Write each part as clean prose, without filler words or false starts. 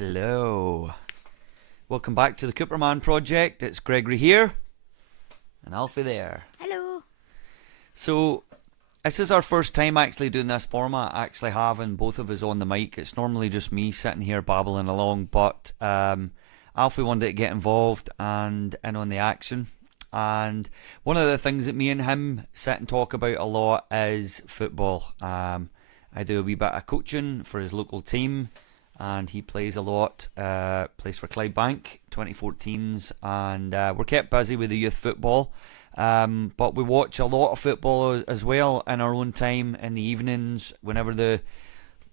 Hello. Welcome back to the Cooperman Project. It's Gregory here and Alfie there. Hello. So, this is our first time actually doing this format, actually having both of us on the mic. It's normally just me sitting here babbling along, but Alfie wanted to get involved and in on the action. And one of the things that me and him sit and talk about a lot is football. I do a wee bit of coaching for his local team, and he plays a lot, plays for Clydebank 2014s, and we're kept busy with the youth football, but we watch a lot of football as well in our own time in the evenings whenever the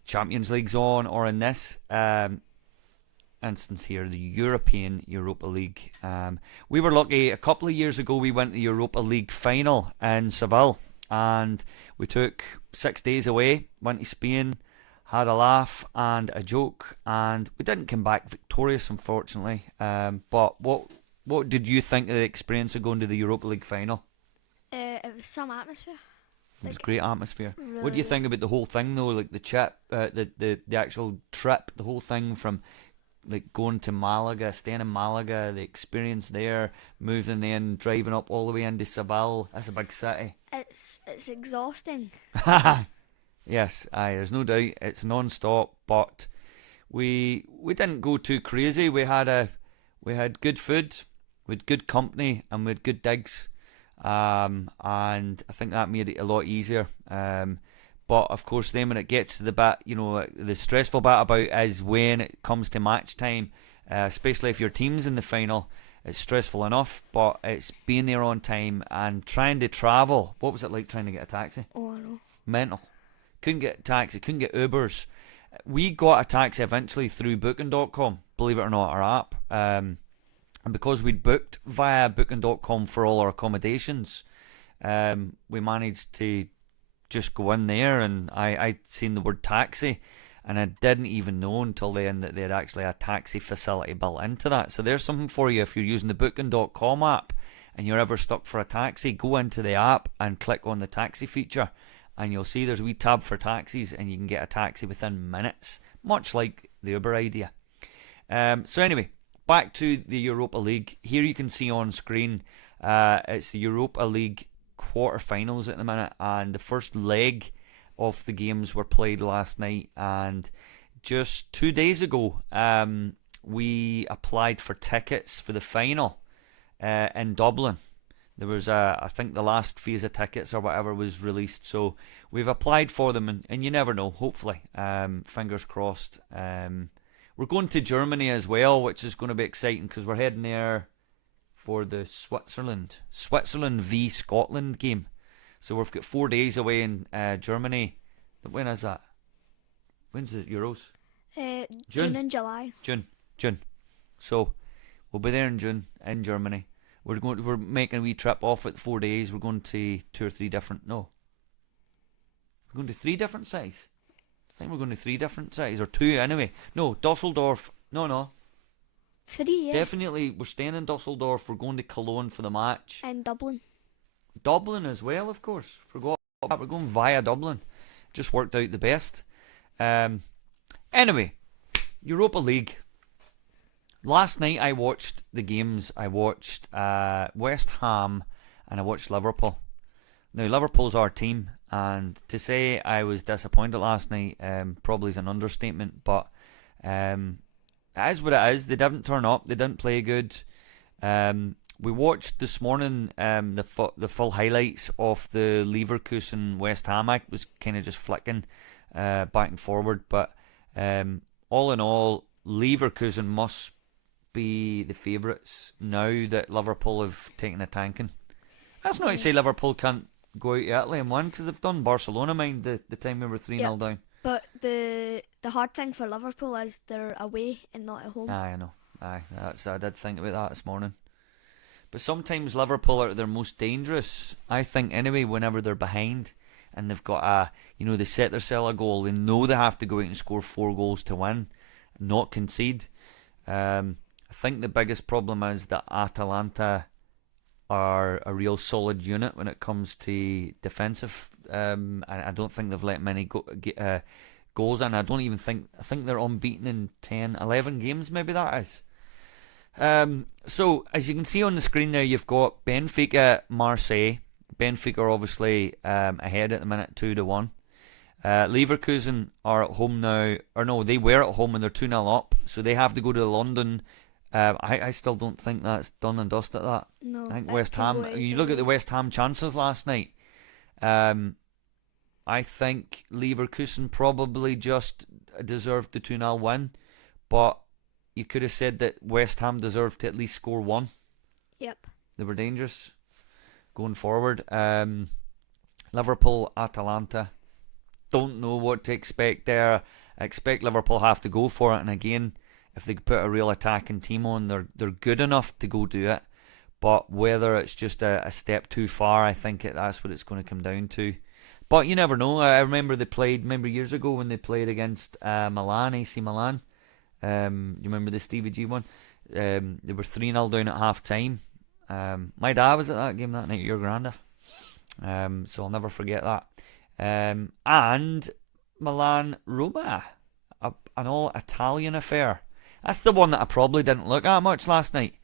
Champions League's on, or in this instance here, the Europa League. We were lucky a couple of years ago. We went to the Europa League final in Seville, and we took 6 days away, went to Spain, had a laugh and a joke, and we didn't come back victorious, unfortunately. But what did you think of the experience of going to the Europa League final? It was some atmosphere. It was great atmosphere. Really. What do you think about the whole thing though? Like the actual trip, the whole thing from like going to Malaga, staying in Malaga, the experience there, moving in, driving up all the way into Seville. That's a big city. It's exhausting. Yes, there's no doubt it's non-stop, but we didn't go too crazy. We had good food, we had good company, and we had good digs, and I think that made it a lot easier. But of course, then when it gets to the bit, the stressful bit about is when it comes to match time, especially if your team's in the final. It's stressful enough, but it's being there on time and trying to travel. What was it like trying to get a taxi? Oh, I know. Mental. Couldn't get a taxi, couldn't get Ubers. We got a taxi eventually through Booking.com, believe it or not, our app. And because we'd booked via Booking.com for all our accommodations, we managed to just go in there, and I'd seen the word taxi, and I didn't even know until then that they had actually a taxi facility built into that. So there's something for you if you're using the Booking.com app and you're ever stuck for a taxi. Go into the app and click on the taxi feature, and you'll see there's a wee tab for taxis, and you can get a taxi within minutes, much like the Uber idea. So anyway, back to the Europa League. Here you can see on screen, it's the Europa League quarterfinals at the minute, and the first leg of the games were played last night, and just 2 days ago we applied for tickets for the final in Dublin. There was I think the last phase of tickets or whatever was released, so we've applied for them, and you never know, hopefully, fingers crossed. We're going to Germany as well, which is going to be exciting because we're heading there for the Switzerland v Scotland game. So we've got 4 days away in Germany. When is that? When's the Euros? June and July. June. So we'll be there in June in Germany. We're making a wee trip off at 4 days. We're going to we're going to 3 different cities. I think we're going to 3 different cities, or 2 anyway. No, Dusseldorf. No. 3, yes. Definitely, we're staying in Dusseldorf. We're going to Cologne for the match. And Dublin. Dublin as well, of course. Forgot that. We're going via Dublin. Just worked out the best. Anyway, Europa League. Last night I watched the games. I watched West Ham and I watched Liverpool. Now, Liverpool's our team, and to say I was disappointed last night probably is an understatement, but it is what it is. They didn't turn up. They didn't play good. We watched this morning the full highlights of the Leverkusen West Ham. I was kind of just flicking back and forward, but all in all, Leverkusen must be the favourites now that Liverpool have taken a tanking. That's not to say Liverpool can't go out to Italy and win, because they've done Barcelona, mind the time we were 3-0 down. But the hard thing for Liverpool is they're away and not at home. I know. I did think about that this morning. But sometimes Liverpool are their most dangerous, I think, anyway, whenever they're behind and they've got they set themselves a goal. They know they have to go out and score 4 goals to win, not concede. I think the biggest problem is that Atalanta are a real solid unit when it comes to defensive. I don't think they've let many goals in. I think they're unbeaten in 10, 11 games, maybe that is. So as you can see on the screen there, you've got Benfica, Marseille. Benfica are obviously ahead at the minute, 2-1. Leverkusen are at home now, or no, they were at home and they're 2-0 up, so they have to go to London. I still don't think that's done and dusted. That No, I think it West could Ham. go You either look at the way. West Ham chances last night. I think Leverkusen probably just deserved the 2-0 win, but you could have said that West Ham deserved to at least score one. Yep. They were dangerous going forward. Liverpool, Atalanta. Don't know what to expect there. I expect Liverpool have to go for it, and again, if they put a real attacking team on, they're good enough to go do it. But whether it's just a step too far, I think that's what it's going to come down to. But you never know. I remember remember years ago when they played against Milan, AC Milan. You remember the Stevie G one? They were 3-0 down at half time. My dad was at that game that night, your granda. So I'll never forget that. And Milan Roma, an all Italian affair. That's the one that I probably didn't look at much last night.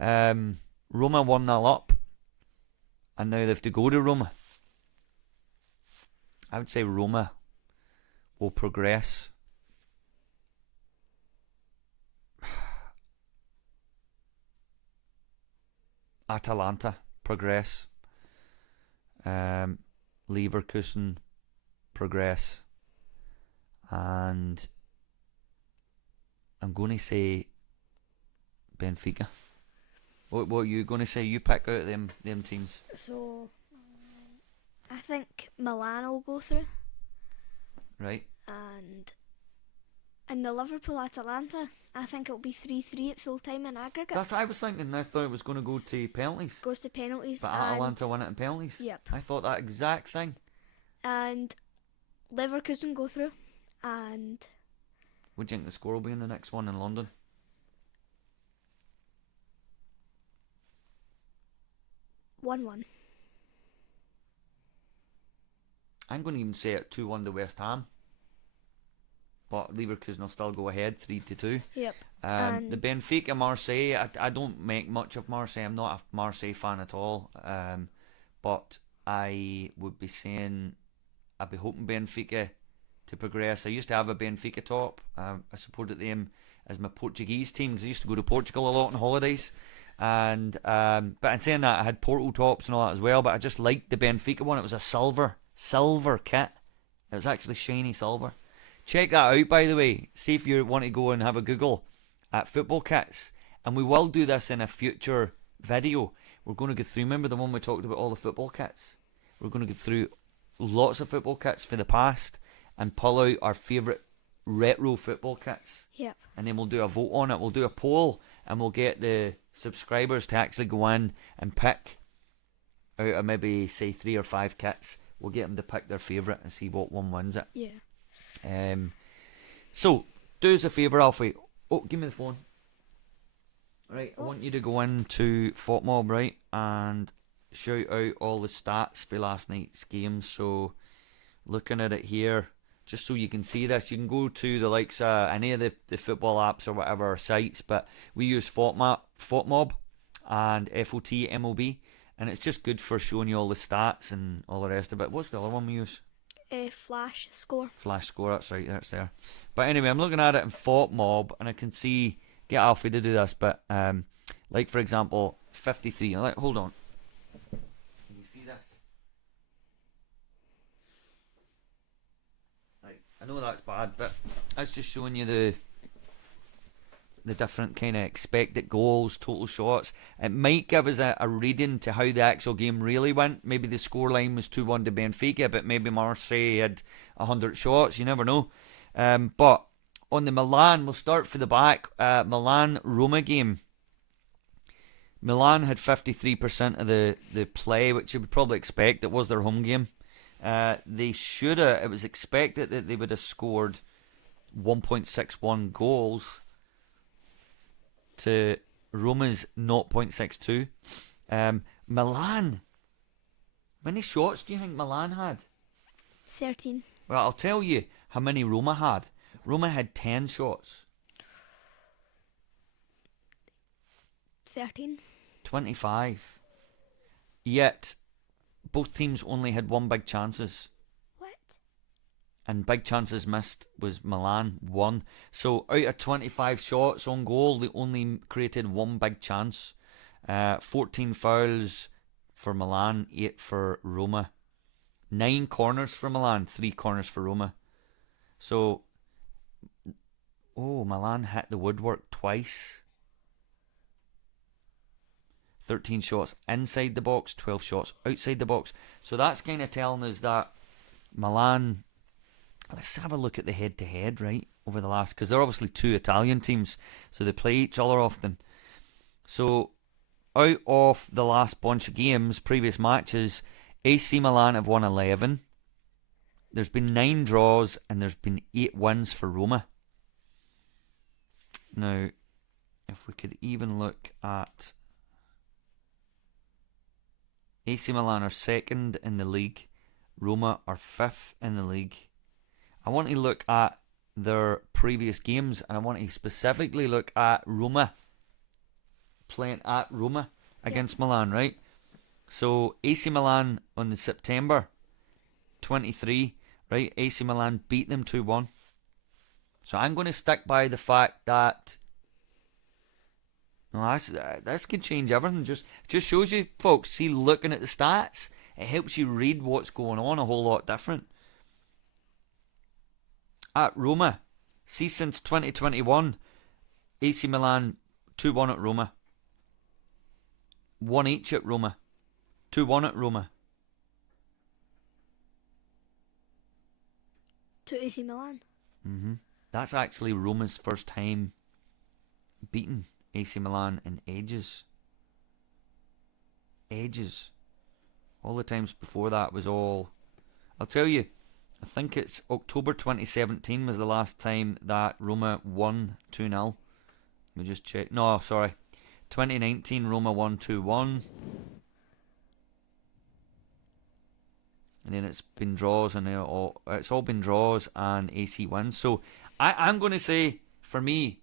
Roma 1-0 up, and now they have to go to Roma. I would say Roma will progress. Atalanta progress. Leverkusen progress. And I'm going to say Benfica. What are you going to say? You pick out them teams. So, I think Milan will go through, Right. and in the Liverpool Atalanta, I think it'll be 3-3 at full time in aggregate. That's what I was thinking. I thought it was going to go to penalties. Goes to penalties. But Atalanta won it in penalties. Yep. I thought that exact thing. And Leverkusen go through, and What do you think the score will be in the next one in London? 1-1. I'm going to even say it 2-1 to West Ham. But Leverkusen will still go ahead 3-2. Yep. The Benfica Marseille, I don't make much of Marseille. I'm not a Marseille fan at all. But I would be saying I'd be hoping Benfica to progress. I used to have a Benfica top. I supported them as my Portuguese team because I used to go to Portugal a lot on holidays. And but in saying that, I had Porto tops and all that as well. But I just liked the Benfica one. It was a silver kit. It was actually shiny silver. Check that out, by the way. See if you want to go and have a Google at football kits. And we will do this in a future video. We're going to go through, remember the one we talked about all the football kits? We're going to go through lots of football kits for the past and pull out our favourite retro football kits. Yep. And then we'll do a vote on it. We'll do a poll and we'll get the subscribers to actually go in and pick out of maybe, say, 3 or 5 kits. We'll get them to pick their favourite and see what one wins it. Yeah. So, do us a favour, Alfie. Oh, give me the phone. Right, I want you to go into FotMob, right, and shout out all the stats for last night's game. So, looking at it here, just so you can see this, you can go to the likes of any of the football apps or whatever sites, but we use FotMob and FOTMOB, and it's just good for showing you all the stats and all the rest of it. What's the other one we use? Flash score. Flash score, that's right, that's there. But anyway, I'm looking at it in FotMob, and I can see, get Alfie to do this, but like for example, 53. Hold on. Can you see this? Right, I know that's bad, but that's just showing you the different kind of expected goals, total shots. It might give us a reading to how the actual game really went. Maybe the scoreline was 2-1 to Benfica, but maybe Marseille had 100 shots. You never know. But on the Milan, we'll start for the back. Milan-Roma game. Milan had 53% of the play, which you would probably expect. It was their home game. It was expected that they would have scored 1.61 goals to Roma's 0.62. Milan. How many shots do you think Milan had? 13. Well, I'll tell you how many Roma had. Roma had 10 shots. 13. 25. Yet, both teams only had one big chances. What? And big chances missed was Milan, 1. So, out of 25 shots on goal, they only created one big chance. 14 fouls for Milan, 8 for Roma. 9 corners for Milan, 3 corners for Roma. So, Milan hit the woodwork twice. 13 shots inside the box, 12 shots outside the box. So that's kind of telling us that Milan. Let's have a look at the head-to-head, right, over the last, because they're obviously two Italian teams, so they play each other often. So out of the last bunch of games, previous matches, AC Milan have won 11. There's been 9 draws and there's been 8 wins for Roma. Now, if we could even look at AC Milan are 2nd in the league. Roma are 5th in the league. I want to look at their previous games, and I want to specifically look at Roma. Playing at Roma against Milan, right? So, AC Milan on the September 23, right? AC Milan beat them 2-1. So, I'm going to stick by the fact that this could change everything. Just shows you, folks, see, looking at the stats, it helps you read what's going on a whole lot different. At Roma, see, since 2021, AC Milan 2-1 at Roma. 1 each at Roma. 2-1 at Roma. To AC Milan. That's actually Roma's first time beating AC Milan in ages. All the times before that was all... I'll tell you, I think it's October 2017 was the last time that Roma won 2-0. Let me just check. No, sorry. 2019 Roma won 2-1. And then it's been draws, and it's all been draws and AC wins. So I'm going to say, for me,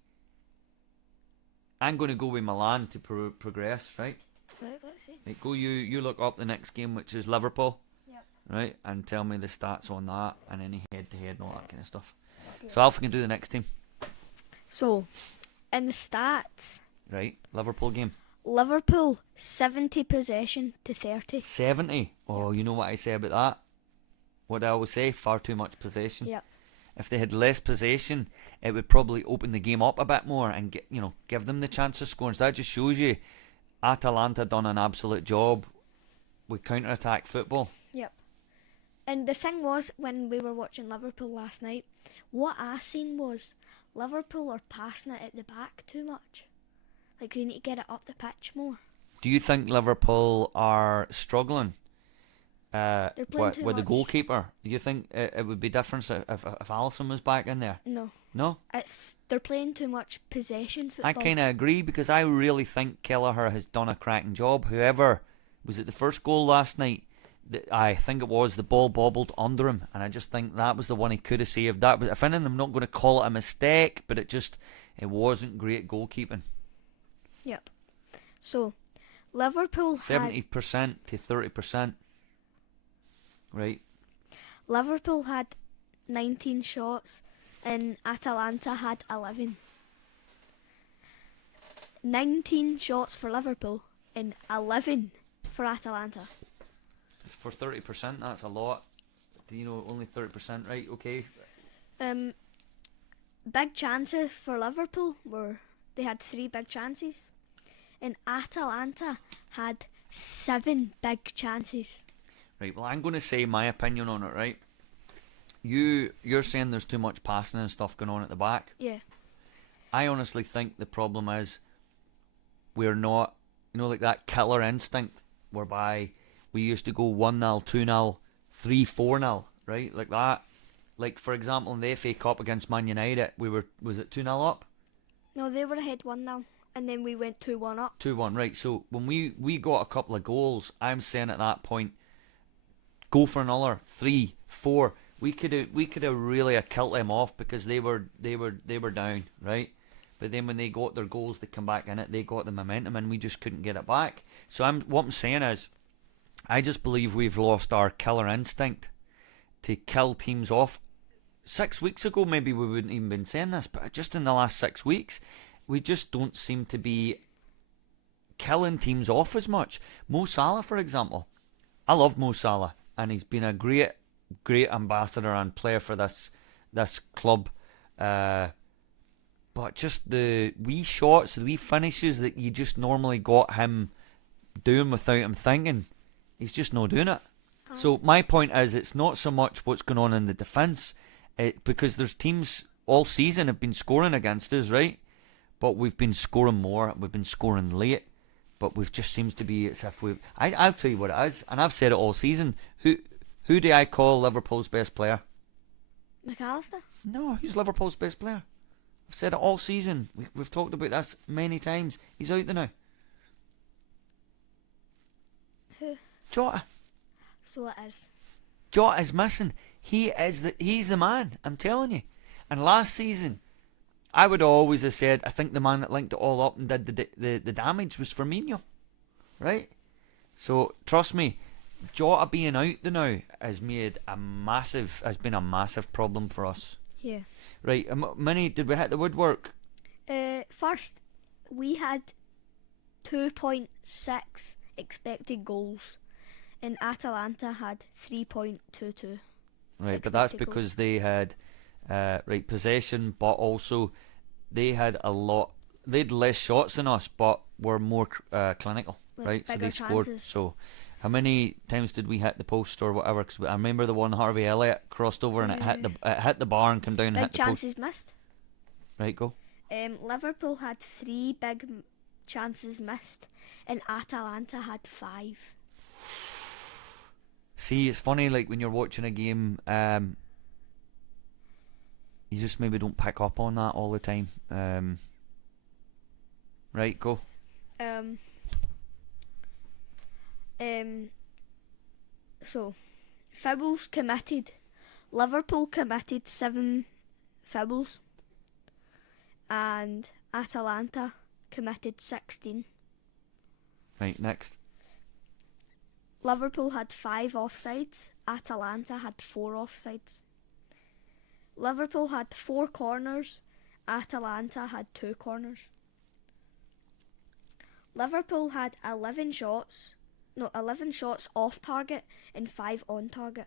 I'm going to go with Milan to progress, right? Let's see. Right, go you look up the next game, which is Liverpool. Yep. Right, and tell me the stats on that and any head-to-head and all that kind of stuff. Okay. So Alfie can do the next team. So, in the stats, Right, Liverpool game. Liverpool 70 possession to 30. 70? Oh, you know what I say about that? What I always say, far too much possession. Yep. If they had less possession, it would probably open the game up a bit more and give them the chance of scoring. So that just shows you Atalanta done an absolute job with counter-attack football. Yep. And the thing was, when we were watching Liverpool last night, what I seen was Liverpool are passing it at the back too much. Like, they need to get it up the pitch more. Do you think Liverpool are struggling They're playing too with the much. goalkeeper? Do you think it would be different if Alisson was back in there? No. No? They're playing too much possession football. I kind of agree, because I really think Kelleher has done a cracking job. However, was it the first goal last night? I think it was. The ball bobbled under him, and I just think that was the one he could have saved. That was, if anything, I'm not going to call it a mistake, but it wasn't great goalkeeping. Yep. So, Liverpool 70% to 30%. Right. Liverpool had 19 shots and Atalanta had 11. 19 shots for Liverpool and 11 for Atalanta. It's for 30%, that's a lot. Do you know only 30%? Right, okay. Big chances for Liverpool they had 3 big chances, and Atalanta had 7 big chances. Right, well, I'm going to say my opinion on it, right? You're saying there's too much passing and stuff going on at the back. Yeah. I honestly think the problem is we're not, like that killer instinct whereby we used to go 1-0, 2-0, 3-4-0, right? Like that. Like, for example, in the FA Cup against Man United, was it 2-0 up? No, they were ahead 1-0, and then we went 2-1 up. 2-1, right. So when we got a couple of goals, I'm saying at that point, go for another 3, 4. we could have really killed them off because they were down, right? But then when they got their goals, they come back in it. They got the momentum, and we just couldn't get it back. So what I'm saying is, I just believe we've lost our killer instinct to kill teams off. 6 weeks ago, maybe we wouldn't even been saying this, but just in the last 6 weeks, we just don't seem to be killing teams off as much. Mo Salah, for example, I love Mo Salah, and he's been a great ambassador and player for this club. But just the wee shots, the wee finishes that you just normally got him doing without him thinking, he's just not doing it. So my point is, it's not so much what's going on in the defence, because there's teams all season have been scoring against us, right? But we've been scoring more, we've been scoring late, but we've just seems to be as if I'll tell you what it is, and I've said it all season. Who do I call Liverpool's best player? McAllister? No, who's Liverpool's best player? I've said it all season. We've talked about this many times. He's out there now. Who? Jota. So it is. Jota is missing. He's the man, I'm telling you. And last season, I would always have said, I think the man that linked it all up and did the damage was Firmino. Right? So, trust me, Jota being out there now has been a massive problem for us. Yeah. Right, many did we hit the woodwork? First, we had 2.6 expected goals, and Atalanta had 3.22. Right, but that's because they had possession, but also they had less shots than us, but were more clinical, right? So they scored. Chances. So how many times did we hit the post or whatever? Because I remember the one Harvey Elliott crossed over and it hit the bar and come down and hit the post. Big chances missed. Right, go. Liverpool had 3 big chances missed, and Atalanta had 5. See, it's funny, like when you're watching a game, you just maybe don't pick up on that all the time. Right, go. So, fouls committed. Liverpool committed 7 fouls, and Atalanta committed 16. Right, next. Liverpool had 5 offsides. Atalanta had 4 offsides. Liverpool had 4 corners. Atalanta had 2 corners. Liverpool had 11 shots off target and 5 on target.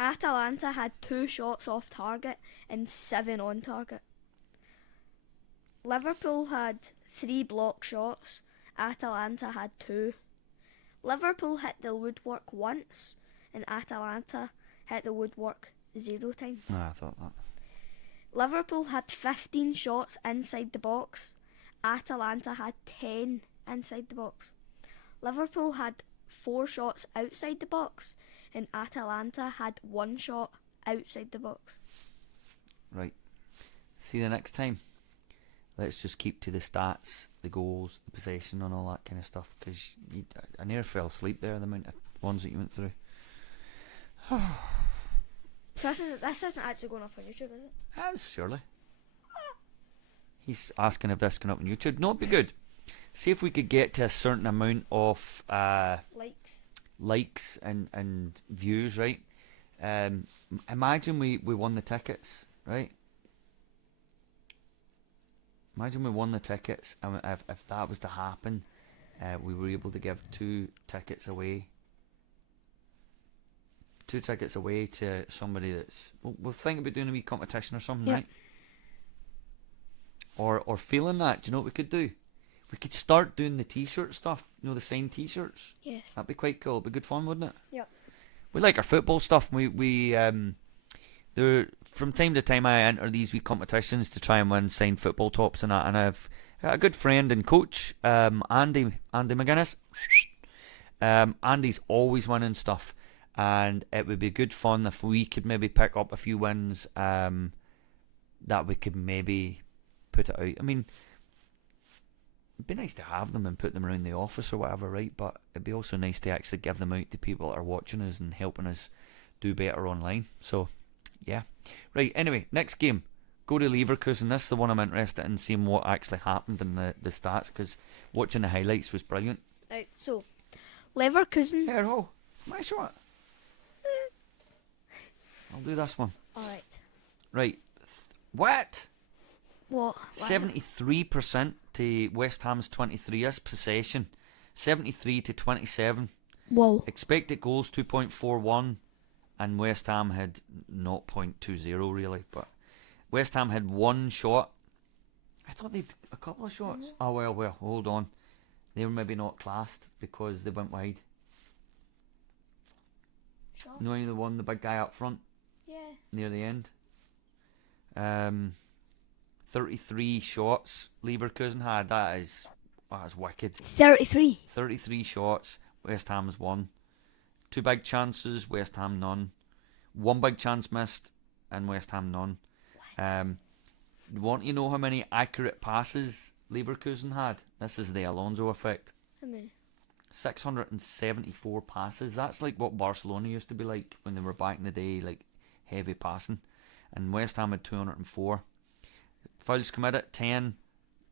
Atalanta had 2 shots off target and 7 on target. Liverpool had 3 block shots. Atalanta had 2. Liverpool hit the woodwork once, and Atalanta hit the woodwork 0 times. I thought that. Liverpool had 15 shots inside the box. Atalanta had 10 inside the box. Liverpool had 4 shots outside the box, and Atalanta had 1 shot outside the box. Right. See you next time. Let's just keep to the stats, the goals, the possession, and all that kind of stuff. Because I nearly fell asleep there. The amount of ones that you went through. So this isn't actually going up on YouTube, is it? As surely. He's asking if this can up on YouTube. No, it'd be good. See if we could get to a certain amount of likes and views, right? Imagine we won the tickets, right? Imagine we won the tickets, and if that was to happen, we were able to give 2 tickets away. 2 tickets away to somebody that's... We'll think about doing a wee competition or something, yep. Right? Or feeling that. Do you know what we could do? We could start doing the t-shirt stuff. You know, the signed t-shirts? Yes. That'd be quite cool. It'd be good fun, wouldn't it? Yep. We like our football stuff. There, from time to time I enter these wee competitions to try and win signed football tops and that, and I've got a good friend and coach, Andy McGuinness. Andy's always winning stuff, and it would be good fun if we could maybe pick up a few wins that we could maybe put it out. I mean, it'd be nice to have them and put them around the office or whatever, right? But it'd be also nice to actually give them out to people that are watching us and helping us do better online. So, yeah. Right, anyway, next game. Go to Leverkusen. This is the one I'm interested in seeing what actually happened in the stats, because watching the highlights was brilliant. Right, so Leverkusen. Here, ho. My shot. I'll do this one. Alright. Right. What? What? 73% to West Ham's 23. That's possession. 73 to 27. Whoa. Expected goals 2.41, and West Ham had 0.20 really. But West Ham had one shot. I thought they'd a couple of shots. Mhm. Oh well. Hold on. They were maybe not classed because they went wide. Sure. Knowing the one, the big guy up front Yeah. near the end. 33 shots Leverkusen had. That's wicked. 33. 33 shots. West Ham's won. 2 big chances. West Ham none. 1 big chance missed, and West Ham none. You want to know how many accurate passes Leverkusen had? This is the Alonso effect. How many? 674 passes. That's like what Barcelona used to be like when they were back in the day, like heavy passing. And West Ham had 204. Fouls committed 10.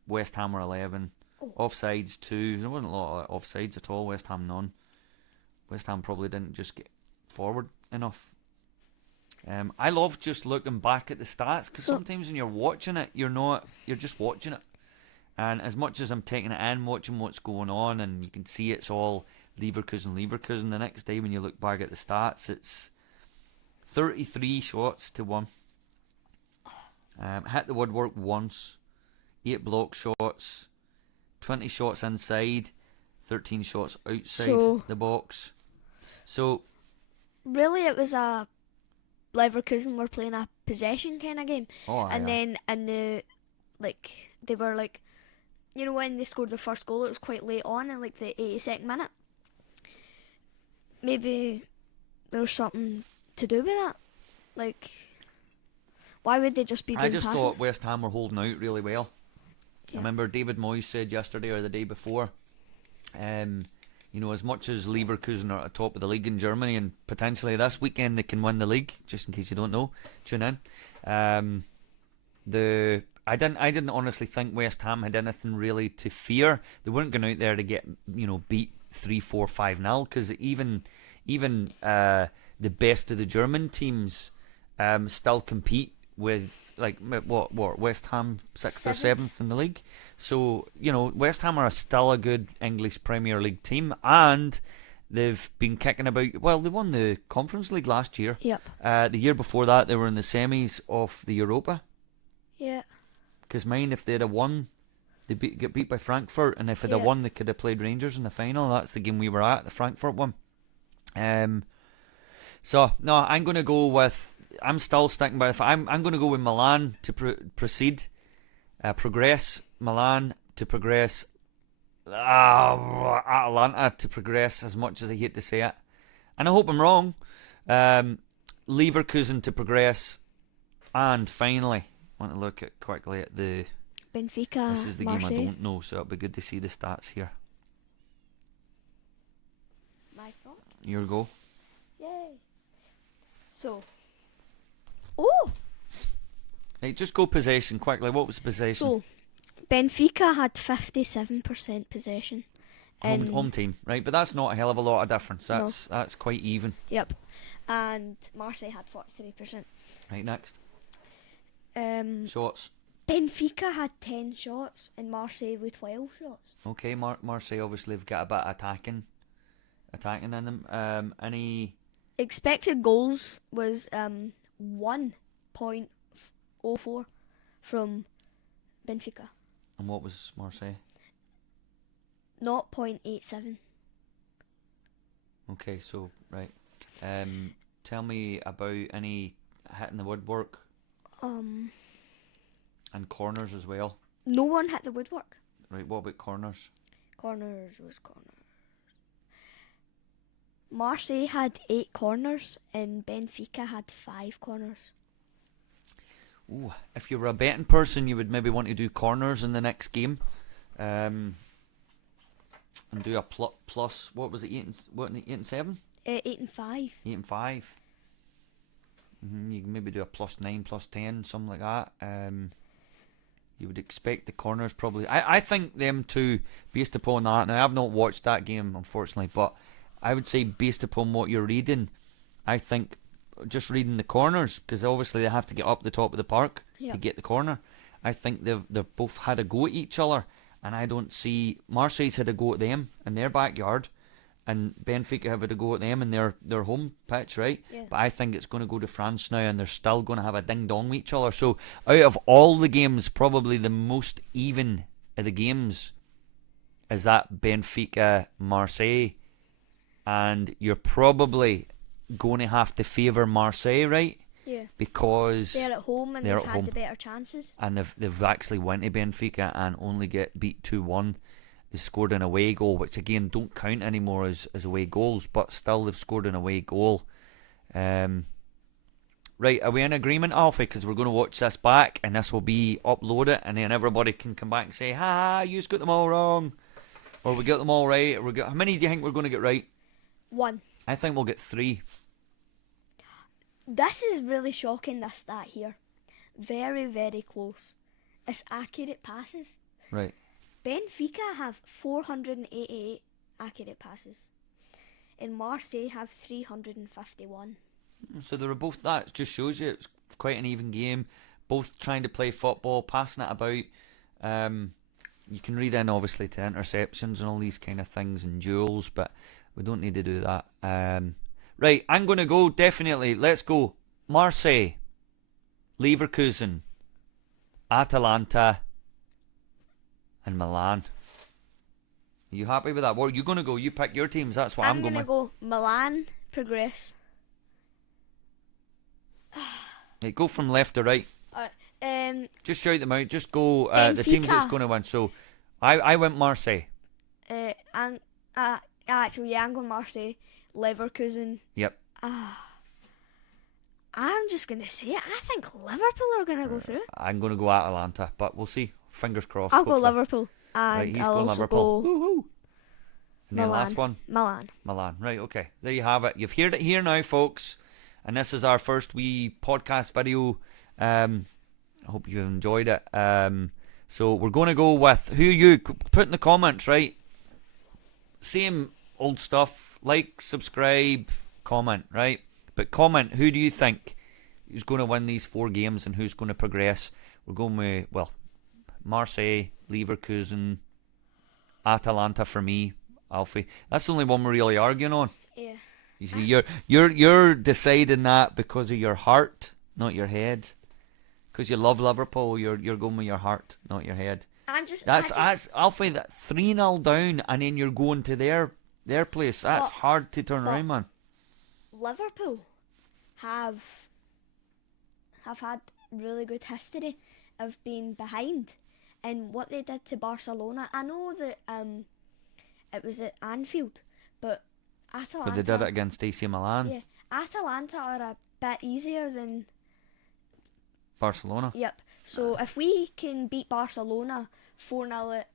West Ham were 11. Oh. Offsides 2. There wasn't a lot of offsides at all. West Ham none. West Ham probably didn't just get forward enough. I love just looking back at the stats, because sometimes when you're watching it, you're just watching it. And as much as I'm taking it in, watching what's going on, and you can see it's all Leverkusen, the next day when you look back at the stats, it's 33 shots to 1. Hit the woodwork once, 8 block shots, 20 shots inside, 13 shots outside the box. So really, it was a Leverkusen were playing a possession kind of game, then in the they were like, you know, when they scored their first goal, it was quite late on in like the 82nd minute. Maybe there was something to do with that. Like, why would they just be doing passes? I just thought West Ham were holding out really well. Yeah. I remember David Moyes said yesterday or the day before, you know, as much as Leverkusen are at the top of the league in Germany, and potentially this weekend they can win the league, just in case you don't know, tune in. I didn't honestly think West Ham had anything really to fear. They weren't going out there to get, you know, beat 3-4-5-0, because even the best of the German teams still compete with, like, what West Ham 6th or 7th in the league. So, you know, West Ham are still a good English Premier League team, and they've been kicking about. Well, they won the Conference League last year. Yep. The year before that, they were in the semis of the Europa. Yeah. Because if they'd have won, they get beat by Frankfurt, and if they'd have won, they could have played Rangers in the final. That's the game we were at, the Frankfurt one. So no, I'm going to go with. I'm still sticking by the. I'm going to go with Milan to proceed, progress. Milan to progress. Atalanta to progress. As much as I hate to say it, and I hope I'm wrong. Leverkusen to progress, and finally, I want to look quickly at the Benfica. This is the Marseille. game I don't know, so it'll be good to see the stats here. My fault. Your go. Yay. So. Right, just go possession quickly. What was the possession? So, Benfica had 57% possession. Home team, right? But that's not a hell of a lot of difference. That's quite even. Yep. And Marseille had 43%. Right, next. Shots. Benfica had 10 shots and Marseille with 12 shots. Okay, Marseille obviously have got a bit of attacking in them. Any expected goals was 1.04 from Benfica. And what was Marseille? 0.87. Okay, so right. Tell me about any hitting the woodwork. And corners as well. No one hit the woodwork. Right, what about corners? Corners. Marseille had 8 corners and Benfica had 5 corners. Ooh, if you were a betting person, you would maybe want to do corners in the next game, and do a plus. What was it? 8 and 7? 8 and 5. 8 and 5. You can maybe do a +9, +10, something like that. You would expect the corners probably. I think them two, based upon that. Now I've not watched that game unfortunately, but I would say based upon what you're reading, I think just reading the corners, because obviously they have to get up the top of the park to get the corner. I think they've both had a go at each other, and I don't see Marseille's had a go at them in their backyard, and Benfica have had a go at them in their home pitch, right? Yeah. But I think it's going to go to France now, and they're still going to have a ding dong with each other. So out of all the games, probably the most even of the games is that Benfica Marseille, and you're probably going to have to favour Marseille, right? Yeah. Because they're at home and they've had the better chances. And they've actually went to Benfica and only get beat 2-1. They scored an away goal, which again don't count anymore as away goals, but still they've scored an away goal. Right, are we in agreement, Alfie? Because we're going to watch this back and this will be uploaded, and then everybody can come back and say, ha, you got them all wrong. Or we got them all right. Or how many do you think we're going to get right? 1. I think we'll get 3. This is really shocking, this stat here. Very, very close. It's accurate passes. Right. Benfica have 488 accurate passes. And Marseille have 351. So they were both, that just shows you it's quite an even game. Both trying to play football, passing it about. You can read in obviously to interceptions and all these kind of things and duels, but we don't need to do that. Right, I'm going to go, definitely. Let's go. Marseille, Leverkusen, Atalanta, and Milan. Are you happy with that? Where are you going to go? You pick your teams. That's what I'm going with. I'm going to go Milan, progress. Right, go from left to right. Just shout them out. Just go the teams that's going to win. So, I went Marseille. Actually, yeah, I'm going Marseille. Leverkusen. Yep. I'm just going to say it. I think Liverpool are going to go through. I'm going to go Atalanta, but we'll see. Fingers crossed. I'll go Liverpool. And right, he's I'll going also Liverpool. go Woo-hoo. And then Milan. last one. Milan. Right, okay. There you have it. You've heard it here now, folks. And this is our first wee podcast video. I hope you've enjoyed it. So we're going to go with who you put in the comments, right? Same old stuff. Like, subscribe, comment, right? But comment, who do you think is going to win these 4 games and who's going to progress? We're going with, well, Marseille, Leverkusen, Atalanta for me, Alfie. That's the only one we're really arguing on. Yeah. You see, you're deciding that because of your heart, not your head. Because you love Liverpool, you're going with your heart, not your head. That's Alfie. That 3-0 down, and then you're going to their place. That's hard to turn around, man. Liverpool have had really good history of being behind, and what they did to Barcelona. I know that it was at Anfield, but Atalanta. But they did it against AC Milan. Yeah, Atalanta are a bit easier than Barcelona. Yep. So if we can beat Barcelona 4-0 at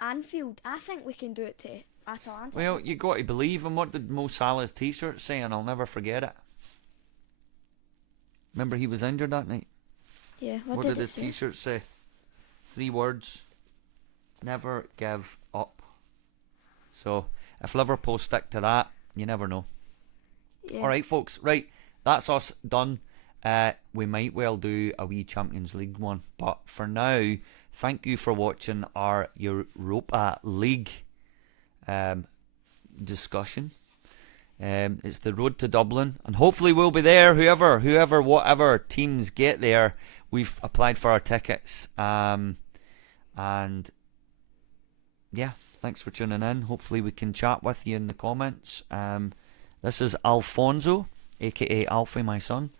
Anfield, I think we can do it to Atalanta. Well, you got to believe. And what did Mo Salah's t-shirt say? And I'll never forget it. Remember he was injured that night? Yeah. What did his t-shirt say? 3 words. Never give up. So if Liverpool stick to that, you never know. Yeah. Alright folks, right, that's us done. We might well do a wee Champions League one, but for now, thank you for watching our Europa League discussion. It's the road to Dublin, and hopefully we'll be there. Whatever teams get there, we've applied for our tickets. And yeah, thanks for tuning in. Hopefully we can chat with you in the comments. This is Alfonso, aka Alfie, my son.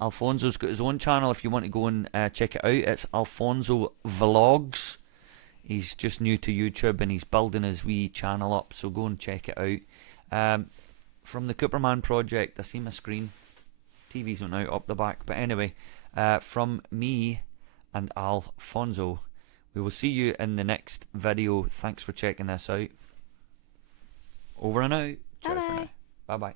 Alfonso's got his own channel if you want to go and check it out. It's Alfonso Vlogs. He's just new to YouTube and he's building his wee channel up, so go and check it out. From the Cooperman Project, I see my screen. TV's not out up the back, but anyway, from me and Alfonso, we will see you in the next video. Thanks for checking this out. Over and out. Ciao for now. Bye bye.